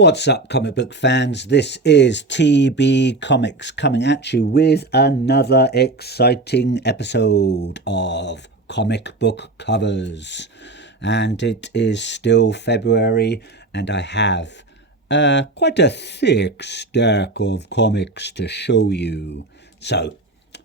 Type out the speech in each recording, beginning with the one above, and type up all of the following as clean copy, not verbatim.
What's up, comic book fans? This is TB Comics coming at you with another exciting episode of Comic Book Covers. And it is still February, and I have quite a thick stack of comics to show you. So,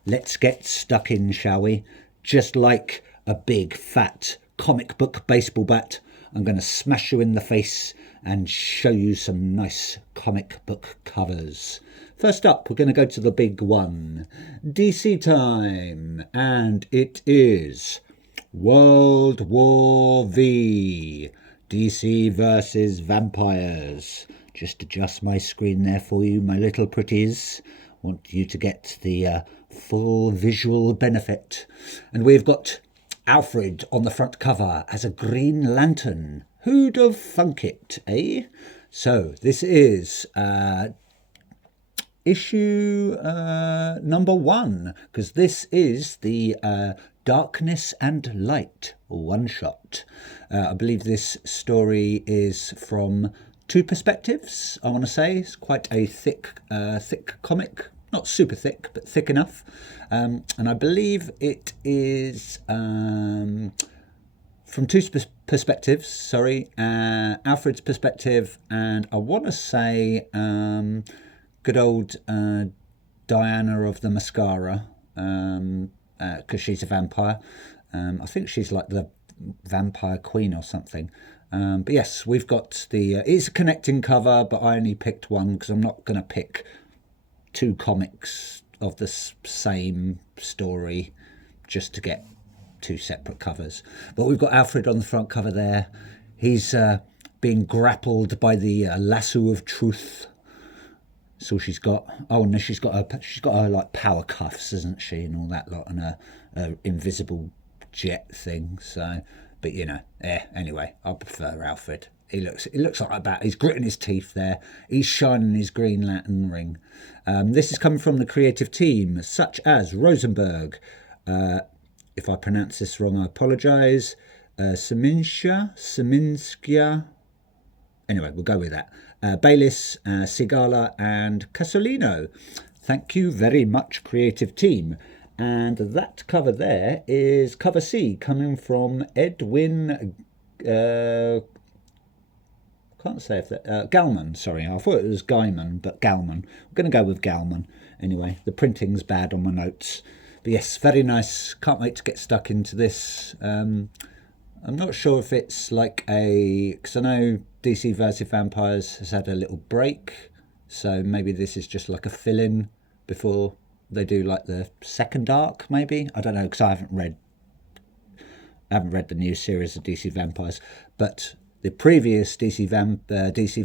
let's get stuck in, shall we? Just like a big, fat comic book baseball bat, I'm going to smash you in the face and show you some nice comic book covers. First up, we're going to go to the big one, DC time, and it is World War V, DC versus Vampires. Just adjust my screen there for you, my little pretties. Want you to get the full visual benefit. And we've got Alfred on the front cover as a Green Lantern. Who'd have thunk it, eh? So this is issue number 1, because this is the Darkness and Light one-shot. I believe this story is from 2 perspectives, I want to say. It's quite a thick comic. Not super thick, but thick enough. And I believe it is from 2 perspectives, Alfred's perspective, and I want to say good old Diana of the Mascara, because she's a vampire. I think she's like the vampire queen or something. But yes, we've got it's a connecting cover, but I only picked one because I'm not going to pick 2 comics of the same story just to get 2 separate covers. But we've got Alfred on the front cover there. He's being grappled by the lasso of truth. So she's got, no, she's got her like power cuffs, isn't she, and all that lot, and a invisible jet thing. So, but you know, anyway, I prefer Alfred. He looks like that. He's gritting his teeth there. He's shining his Green Lantern ring. This is coming from the creative team, such as Rosenberg. If I pronounce this wrong, I apologise. Seminskia. Anyway, we'll go with that. Bayliss, Sigala, and Casolino. Thank you very much, creative team. And that cover there is cover C, coming from Edwin. Can't say if that Gallman. Sorry, I thought it was Gaiman, but Gallman. I'm going to go with Gallman. Anyway, the printing's bad on my notes. But yes, very nice. Can't wait to get stuck into this. I'm not sure if it's like because I know DC vs Vampires has had a little break, so maybe this is just like a fill-in before they do like the second arc. Maybe, I don't know, because I haven't read the new series of DC Vampires, but the previous DC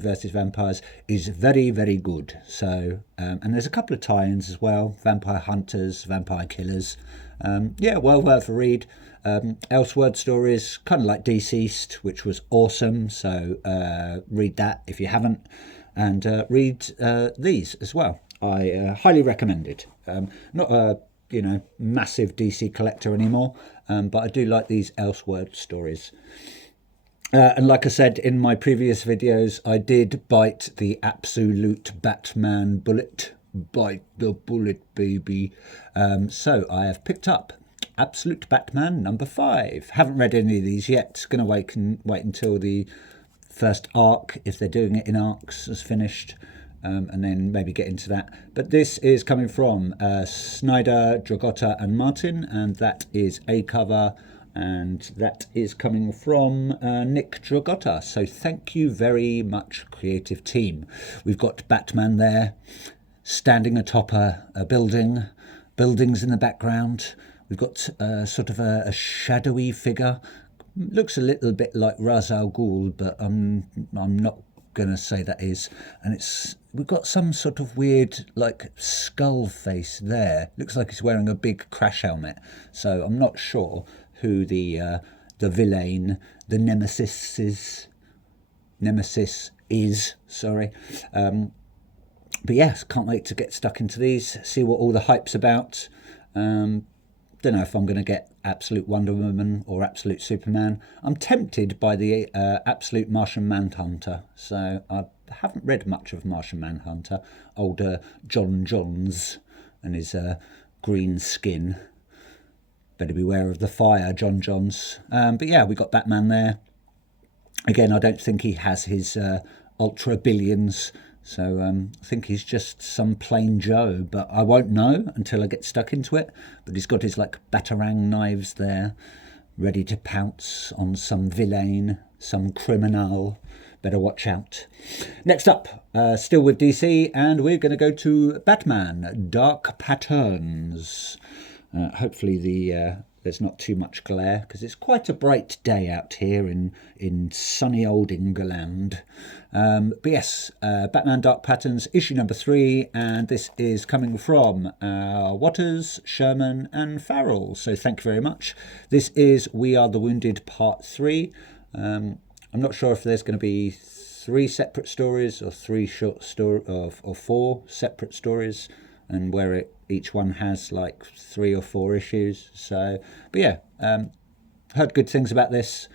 vs Vampires is very, very good. So, and there's a couple of tie-ins as well. Vampire Hunters, Vampire Killers. Yeah, well worth a read. Elseworld stories, kind of like Deceased, which was awesome. So read that if you haven't, and read these as well. I highly recommend it. Not a massive DC collector anymore, but I do like these Elseworld stories. And like I said in my previous videos, I did bite the absolute Batman bullet. Bite the bullet, baby. So I have picked up Absolute Batman number 5. Haven't read any of these yet. Going to wait until the first arc, if they're doing it in arcs, is finished, and then maybe get into that. But this is coming from Snyder, Dragotta, and Martin, and that is a cover. And that is coming from Nick Dragotta. So thank you very much, creative team. We've got Batman there, standing atop a building, buildings in the background. We've got sort of a shadowy figure. Looks a little bit like Ra's al Ghul, but I'm not going to say that is. And we've got some sort of weird like skull face there. Looks like he's wearing a big crash helmet. So I'm not sure who the villain, the nemesis is. Sorry. But yes, can't wait to get stuck into these, see what all the hype's about. don't know if I'm going to get Absolute Wonder Woman or Absolute Superman. I'm tempted by the Absolute Martian Manhunter, so I haven't read much of Martian Manhunter. Older John Johns and his green skin. Better beware of the fire, John Johns. But yeah, we got Batman there. Again, I don't think he has his ultra billions, so I think he's just some plain Joe, but I won't know until I get stuck into it. But he's got his like batarang knives there, ready to pounce on some villain, some criminal. Better watch out. Next up, still with DC, and we're going to go to Batman Dark Patterns. Hopefully there's not too much glare, because it's quite a bright day out here in sunny old England. But yes, Batman Dark Patterns, issue number 3, and this is coming from Waters, Sherman and Farrell. So thank you very much. This is We Are the Wounded Part 3. I'm not sure if there's going to be 3 separate stories or 3 short stories or 4 separate stories, and where each one has like 3 or 4 issues. So, but yeah, heard good things about this.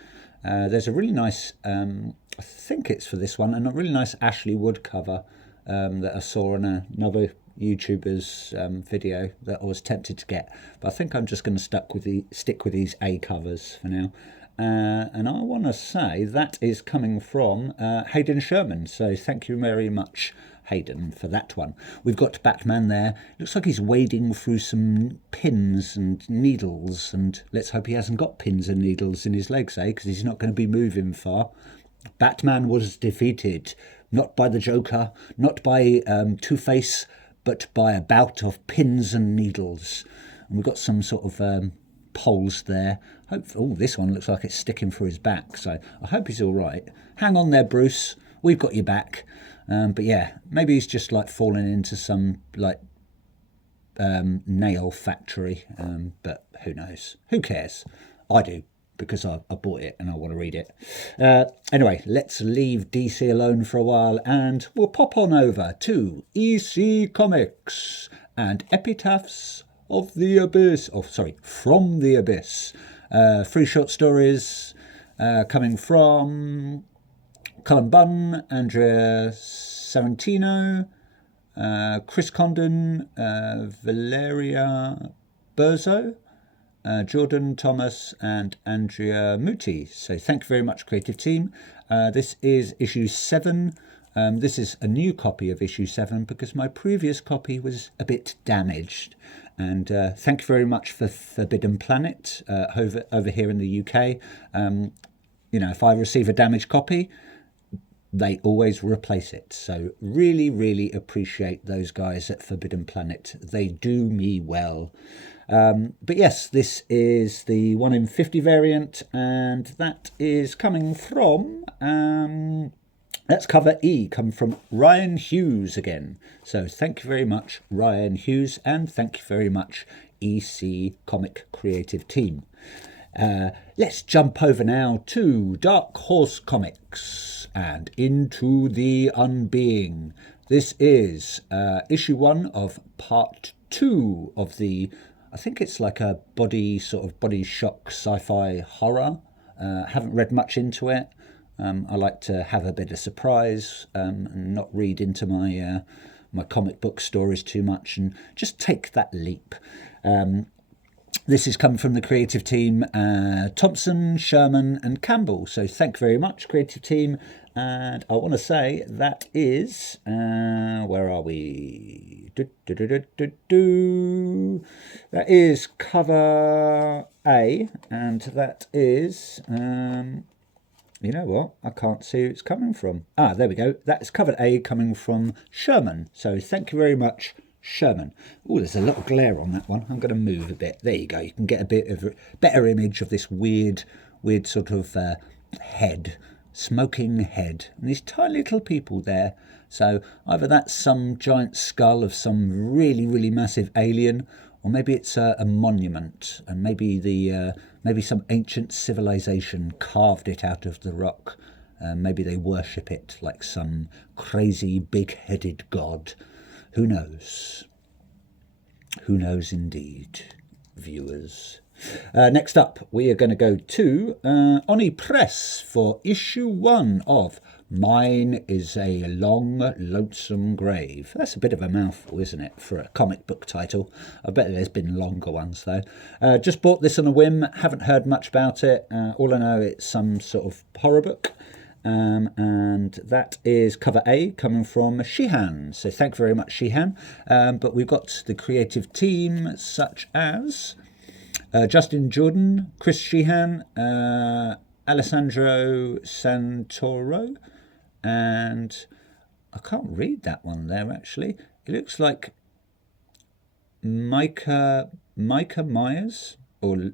There's a really nice, I think it's for this one, and a really nice Ashley Wood cover that I saw on another YouTuber's video that I was tempted to get. But I think I'm just going to stick with these A covers for now. And I want to say that is coming from Hayden Sherman. So thank you very much, Hayden, for that one. We've got Batman there. Looks like he's wading through some pins and needles, and let's hope he hasn't got pins and needles in his legs, because he's not going to be moving far. Batman was defeated, not by the Joker, not by Two-Face, but by a bout of pins and needles. And we've got some sort of poles there. This one looks like it's sticking through his back, so I hope he's all right. Hang on there, Bruce. We've got your back. But yeah, maybe he's just like fallen into some like nail factory. But who knows? Who cares? I do, because I bought it and I want to read it. Anyway, let's leave DC alone for a while, and we'll pop on over to EC Comics and Epitaphs of the Abyss. From the Abyss. 3 short stories coming from Cullen Bunn, Andrea Sorrentino, Chris Condon, Valeria Berzo, Jordan Thomas and Andrea Muti. So thank you very much, creative team. This is issue 7. This is a new copy of issue 7 because my previous copy was a bit damaged. And thank you very much for Forbidden Planet over here in the UK. If I receive a damaged copy, they always replace it. So really, really appreciate those guys at Forbidden Planet. They do me well. But yes, this is the 1 in 50 variant, and that is coming from... Let's cover E, come from Ryan Hughes again. So thank you very much, Ryan Hughes, and thank you very much, EC Comic Creative Team. Let's jump over now to Dark Horse Comics and Into the Unbeing. This is issue 1 of part 2 of the, I think it's like a body shock sci-fi horror. Haven't read much into it. I like to have a bit of surprise and not read into my my comic book stories too much, and just take that leap. This is coming from the creative team, Thompson, Sherman and Campbell. So thank you very much, creative team. And I want to say that is, where are we? That is cover A, and that is... you know what? I can't see who it's coming from. There we go. That's cover A coming from Sherman. So thank you very much, Sherman. Oh, there's a little glare on that one. I'm going to move a bit. There you go. You can get a bit of a better image of this weird sort of head, smoking head. And these tiny little people there. So either that's some giant skull of some really, really massive alien, or maybe it's a monument, and maybe some ancient civilization carved it out of the rock. Maybe they worship it like some crazy big-headed god. Who knows? Who knows indeed? viewers. Next up, we are going to go to Oni Press for issue 1 of Mine is a Long, Lonesome Grave. That's a bit of a mouthful, isn't it, for a comic book title? I bet there's been longer ones, though. Just bought this on a whim, haven't heard much about it. All I know, it's some sort of horror book. And that is cover A, coming from Sheehan. So thank you very much, Sheehan. But we've got the creative team such as Justin Jordan, Chris Sheehan, Alessandro Santoro, and I can't read that one there, actually. It looks like Micah Myers, or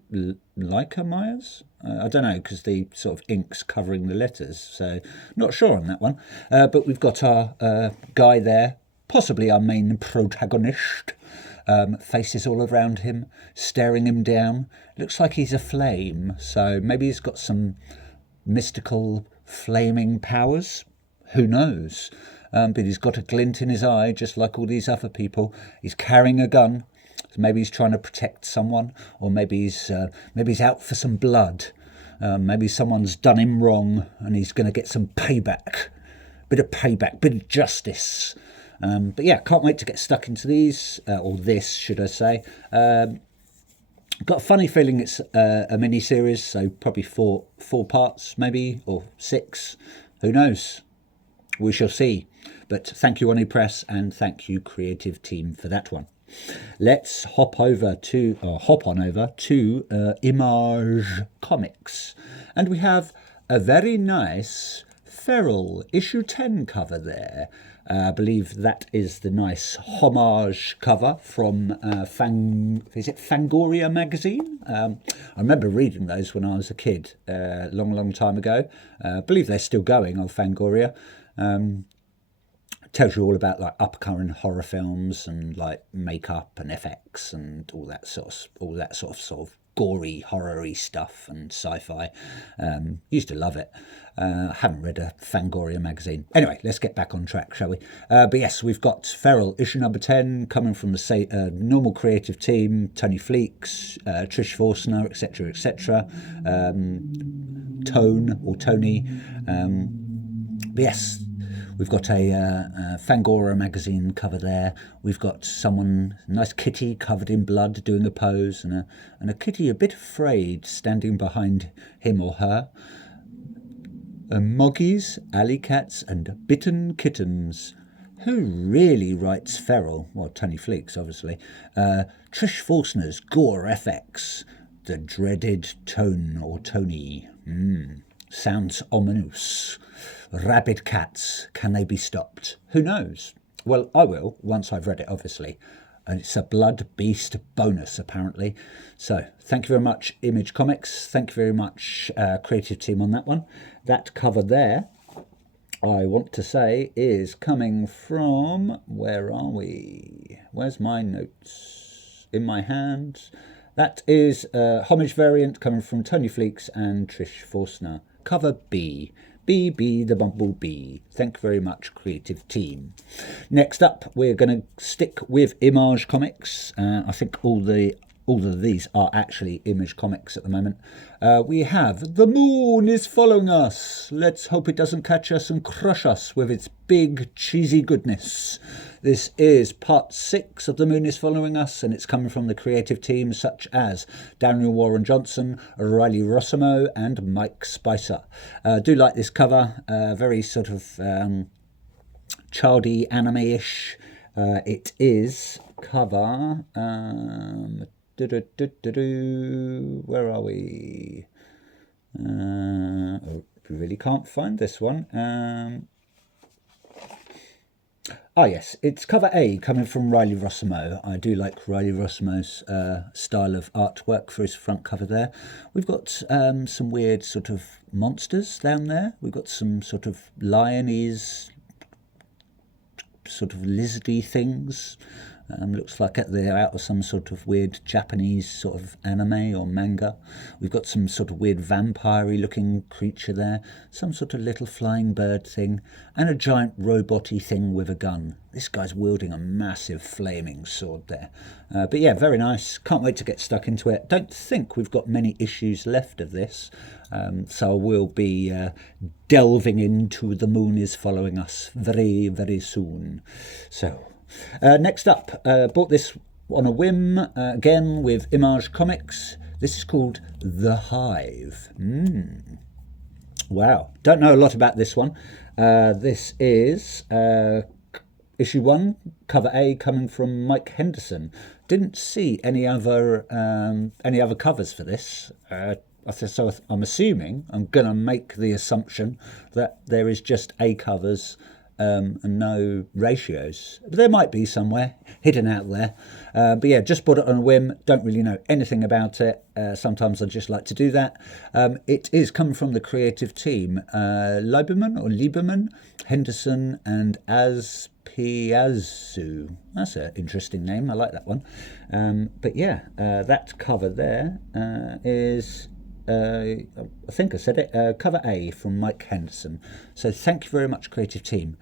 Leica Myers? I don't know, because the sort of ink's covering the letters, so not sure on that one. But we've got our guy there, possibly our main protagonist. Faces all around him, staring him down. Looks like he's a flame, so maybe he's got some mystical flaming powers. Who knows? But he's got a glint in his eye, just like all these other people. He's carrying a gun. So maybe he's trying to protect someone, or maybe he's out for some blood. Maybe someone's done him wrong, and he's going to get some payback. Bit of justice. But yeah, can't wait to get stuck into these, or this, should I say. Got a funny feeling it's a mini-series, so probably four parts, maybe, or 6. Who knows? We shall see. But thank you, Oni Press, and thank you, creative team, for that one. Let's hop on over to Image Comics, and we have a very nice Feral issue 10 cover there. I believe that is the nice homage cover from Fangoria magazine? I remember reading those when I was a kid, long time ago. I believe they're still going on Fangoria. Tells you all about like upcoming horror films and like makeup and FX and all that sort of gory, horror-y stuff and sci-fi. Used to love it. Haven't read a Fangoria magazine. Anyway, let's get back on track, shall we? But yes, we've got Feral, issue number 10, coming from the normal creative team, Tony Fleeks, Trish Forstner, etc., etc. Tony. But yes, we've got a Fangoria magazine cover there. We've got someone, nice kitty covered in blood, doing a pose, and a kitty a bit afraid, standing behind him or her. Moggies, alley cats, and bitten kittens. Who really writes Feral? Well, Tony Fleeks, obviously. Trish Forstner's Gore FX. The dreaded Tony. Sounds ominous. Rabid cats, can they be stopped? Who knows? Well, I will, once I've read it, obviously. And it's a Blood Beast bonus, apparently. So, thank you very much, Image Comics. Thank you very much, creative team, on that one. That cover there, I want to say, is coming from... Where are we? Where's my notes? In my hand. That is a homage variant coming from Tony Fleeks and Trish Forstner. Cover B. BB the Bumblebee. Thank you very much, creative team. Next up, we're going to stick with Image Comics. I think all of these are actually Image Comics at the moment. We have The Moon is Following Us. Let's hope it doesn't catch us and crush us with its big cheesy goodness. This is part 6 of The Moon is Following Us, and it's coming from the creative team such as Daniel Warren Johnson, Riley Rossimo, and Mike Spicer. Do like this cover, very sort of childy anime-ish. It is cover... where are we? Really can't find this one. Yes, it's cover A, coming from Riley Rossimo. I do like Riley Rossimo's style of artwork for his front cover there. We've got some weird sort of monsters down there. We've got some sort of lion-ese, sort of lizardy things. Looks like they're out of some sort of weird Japanese sort of anime or manga. We've got some sort of weird vampire-y looking creature there, some sort of little flying bird thing, and a giant robot-y thing with a gun. This guy's wielding a massive flaming sword there. But yeah, very nice. Can't wait to get stuck into it. Don't think we've got many issues left of this. So we'll be delving into The Moon is Following Us very, very soon. So... next up, bought this on a whim, again with Image Comics. This is called The Hive. Wow, don't know a lot about this one. This is issue 1, cover A, coming from Mike Henderson. Didn't see any other covers for this. So I'm assuming, I'm going to make the assumption that there is just A covers and no ratios. But there might be somewhere hidden out there. But yeah, just bought it on a whim. Don't really know anything about it. Sometimes I just like to do that. It is coming from the creative team. Lieberman, Henderson and Azpiazu. That's an interesting name. I like that one. But yeah, that cover there is... I think I said it, cover A from Mike Henderson. So thank you very much, creative team.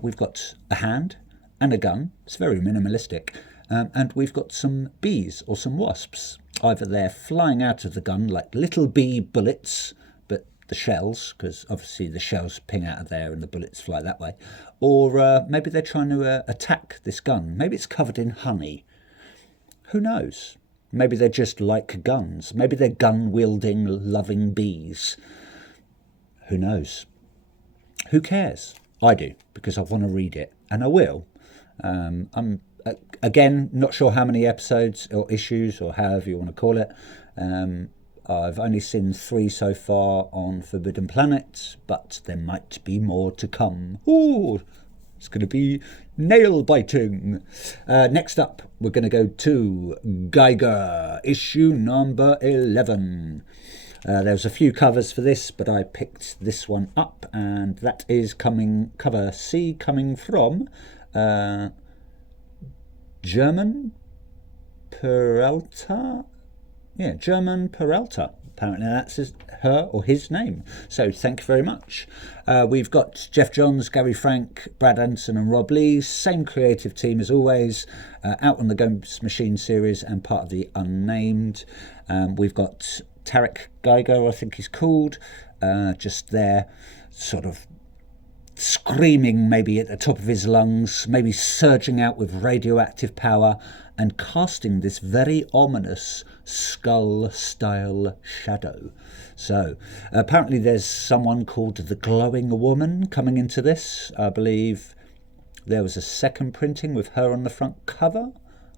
We've got a hand and a gun. It's very minimalistic. And we've got some bees or some wasps. Either they're flying out of the gun like little bee bullets, but the shells, because obviously the shells ping out of there and the bullets fly that way. Or maybe they're trying to attack this gun. Maybe it's covered in honey. Who knows? Maybe they're just like guns. Maybe they're gun-wielding, loving bees. Who knows? Who cares? I do, because I want to read it, and I will. I'm, again, not sure how many episodes or issues or however you want to call it. I've only seen 3 so far on Forbidden Planet, but there might be more to come. Ooh! It's going to be nail-biting. Next up, we're going to go to Geiger, issue number 11. There's a few covers for this, but I picked this one up, and that is cover C, coming from German Peralta? Yeah, German Peralta. Apparently that's her or his name. So thank you very much. We've got Jeff Johns, Gary Frank, Brad Anderson and Rob Lee. Same creative team as always. Out on the Ghost Machine series and part of the Unnamed. We've got Tarek Geiger, I think he's called. Just there sort of screaming maybe at the top of his lungs, maybe surging out with radioactive power and casting this very ominous skull-style shadow. So, apparently there's someone called the Glowing Woman coming into this. I believe there was a second printing with her on the front cover,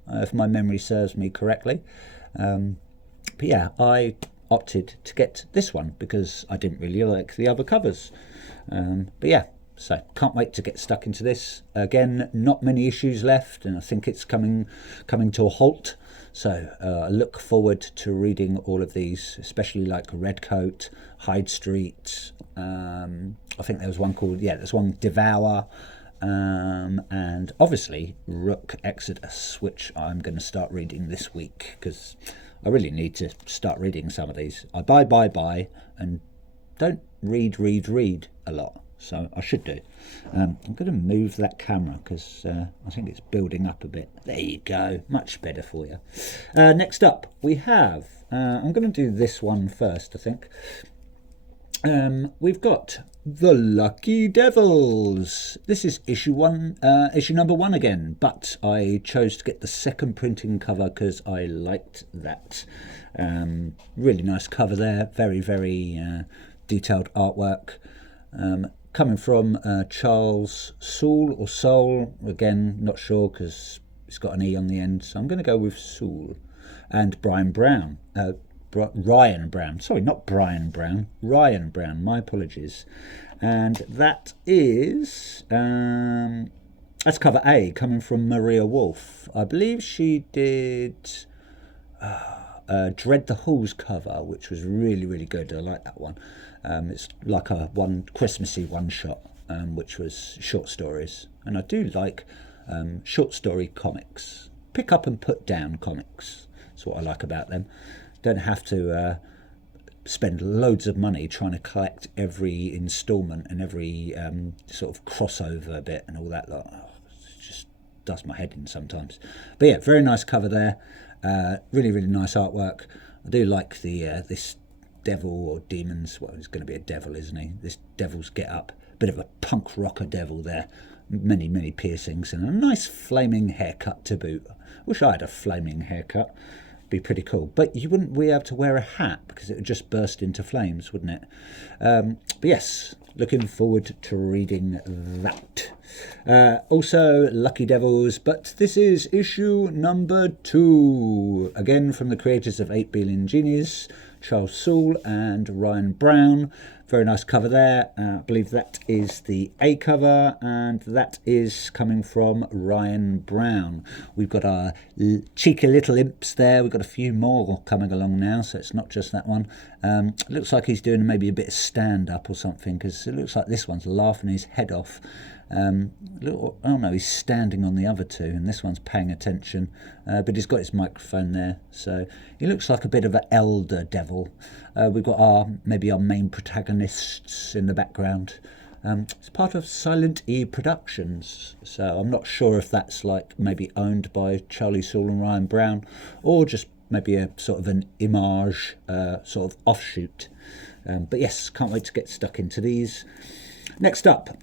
if my memory serves me correctly. But yeah, I opted to get this one because I didn't really like the other covers. But yeah, so can't wait to get stuck into this. Again, not many issues left, and I think it's coming to a halt. So I look forward to reading all of these, especially like Redcoat, Hyde Street. I think there was one called, there's one Devour, and obviously Rook Exodus, which I'm going to start reading this week because I really need to start reading some of these. I buy, and don't read a lot. So I should do. I'm going to move that camera because I think it's building up a bit. There you go. Much better for you. Next up, we have... I'm going to do this one first, I think. We've got The Lucky Devils. This is issue number 1 again, but I chose to get the second printing cover because I liked that. Really nice cover there. Very, very detailed artwork. Coming from Charles Soule or Soul, again, not sure because it's got an E on the end, so I'm going to go with Soule. And Ryan Brown, sorry, not Brian Brown, Ryan Brown, my apologies. And that is, that's cover A, coming from Maria Wolf. I believe she did Dread the Halls cover, which was really, really good. I like that one. It's like a Christmassy one-shot, which was short stories. And I do like short story comics. Pick up and put down comics. That's what I like about them. Don't have to spend loads of money trying to collect every instalment and every sort of crossover bit and all that lot. Oh, it just does my head in sometimes. But yeah, very nice cover there. Really, really nice artwork. I do like the this devil or demons. Well, he's going to be a devil, isn't he? This devil's get up. Bit of a punk rocker devil there. Many, many piercings and a nice flaming haircut to boot. Wish I had a flaming haircut. Be pretty cool, but you wouldn't be able to wear a hat because it would just burst into flames, wouldn't it? But yes, looking forward to reading that. Also Lucky Devils, but this is issue number 2, again from the creators of 8 Billion Genies, Charles Soule and Ryan Brown. Very nice cover there. I believe that is the A cover, and that is coming from Ryan Brown. We've got our cheeky little imps there. We've got a few more coming along now, so it's not just that one. Looks like he's doing maybe a bit of stand-up or something, because it looks like this one's laughing his head off. Oh no, he's standing on the other two, and this one's paying attention, but he's got his microphone there, so he looks like a bit of an elder devil. We've got maybe our main protagonists in the background. It's part of Silent E Productions, so I'm not sure if that's like maybe owned by Charlie Soule and Ryan Brown, or just maybe a sort of an Image sort of offshoot. But yes, can't wait to get stuck into these. Next up,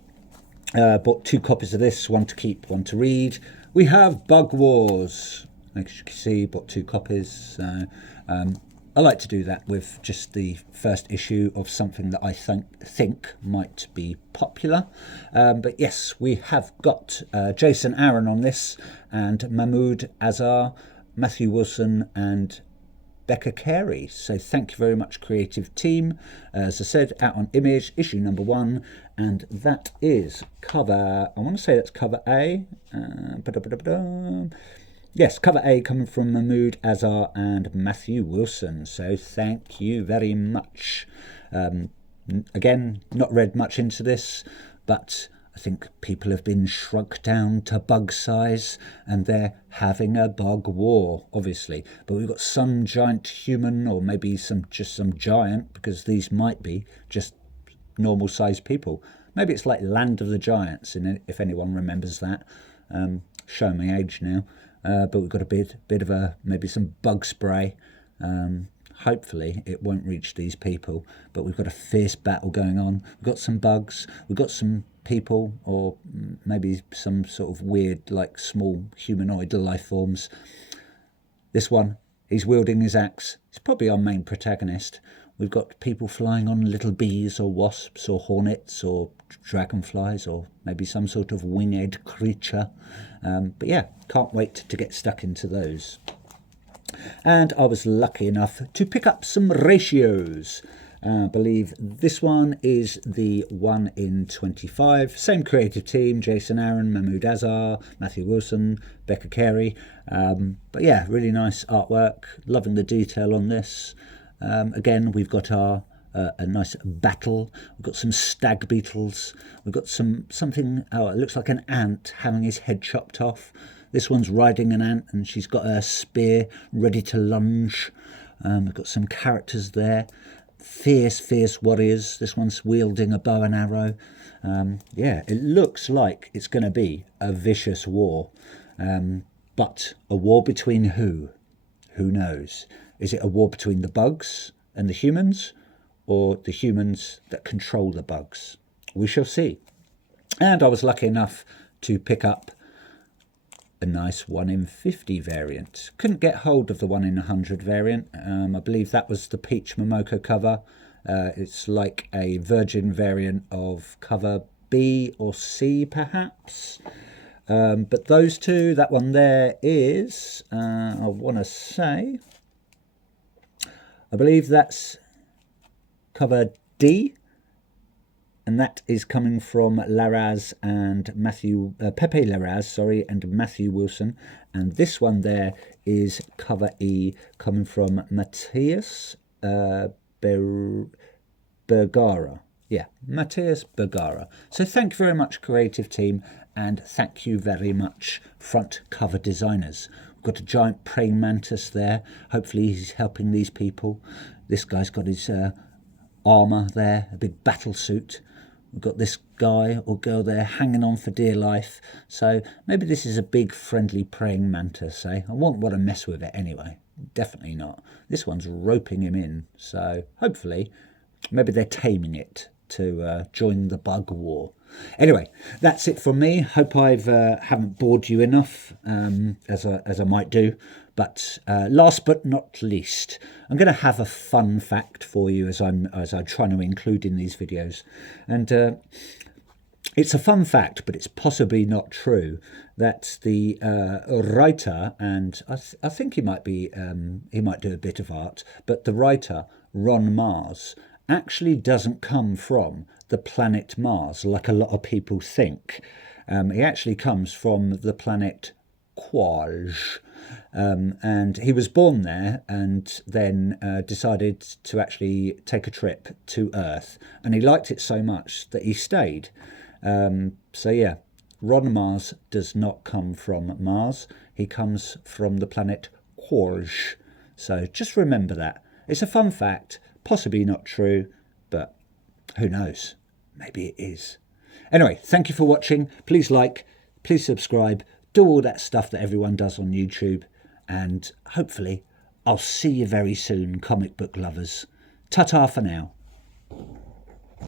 bought 2 copies of this, one to keep, one to read. We have Bug Wars. As you can see, bought 2 copies. I like to do that with just the first issue of something that I think might be popular. But yes, we have got Jason Aaron on this, and Mahmoud Azhar, Matthew Wilson, and Becca Carey. So thank you very much, creative team. As I said, out on Image, issue number 1, and that is cover, I want to say that's cover A. Yes, cover A coming from Mahmoud Azhar and Matthew Wilson. So thank you very much. Again, not read much into this, but I think people have been shrunk down to bug size, and they're having a bug war, obviously. But we've got some giant human, or maybe some giant, because these might be just normal sized people. Maybe it's like Land of the Giants, if anyone remembers that. Showing my age now. But we've got a bit of maybe some bug spray. Hopefully it won't reach these people, but we've got a fierce battle going on. We've got some bugs, we've got some people, or maybe some sort of weird, like small humanoid life forms. This one, he's wielding his axe. He's probably our main protagonist. We've got people flying on little bees or wasps or hornets or dragonflies, or maybe some sort of winged creature. But yeah, can't wait to get stuck into those. And I was lucky enough to pick up some ratios. I believe this one is the 1 in 25. Same creative team, Jason Aaron, Mahmoud Azhar, Matthew Wilson, Becca Carey. But yeah, really nice artwork. Loving the detail on this. Again, we've got a nice battle. We've got some stag beetles. We've got something, it looks like an ant having his head chopped off. This one's riding an ant, and she's got a spear ready to lunge. We've got some characters there. Fierce warriors. This one's wielding a bow and arrow. Yeah, it looks like it's going to be a vicious war. But a war between who? Who knows? Is it a war between the bugs and the humans, or the humans that control the bugs? We shall see. And I was lucky enough to pick up a nice 1 in 50 variant. Couldn't get hold of the 1 in 100 variant. I believe that was the Peach Momoko cover. It's like a virgin variant of cover B or C perhaps. But those two, that one there is, I want to say, I believe that's cover D, and that is coming from Larraz and Pepe Larraz, and Matthew Wilson. And this one there is cover E, coming from Matthias Bergara. Yeah, Matthias Bergara. So thank you very much, creative team, and thank you very much, front cover designers. We've got a giant praying mantis there. Hopefully he's helping these people. This guy's got his armour there, a big battle suit. We've got this guy or girl there hanging on for dear life. So maybe this is a big friendly praying mantis, eh? I won't want to mess with it anyway. Definitely not. This one's roping him in. So hopefully, maybe they're taming it to join the bug war. Anyway, that's it from me. Hope I've haven't bored you enough, as I might do. But last but not least, I'm going to have a fun fact for you as I'm trying to include in these videos, and it's a fun fact, but it's possibly not true. That the writer, and I think he might do a bit of art, but the writer Ron Mars actually doesn't come from the planet Mars like a lot of people think. He actually comes from the planet Quaj. And he was born there and then decided to actually take a trip to Earth, and he liked it so much that he stayed. So yeah, Ron Mars does not come from Mars. He comes from the planet Quaj. So just remember that. It's a fun fact, possibly not true, but who knows? Maybe it is. Anyway, thank you for watching. Please like, please subscribe, do all that stuff that everyone does on YouTube, and hopefully I'll see you very soon, comic book lovers. Ta-ta for now.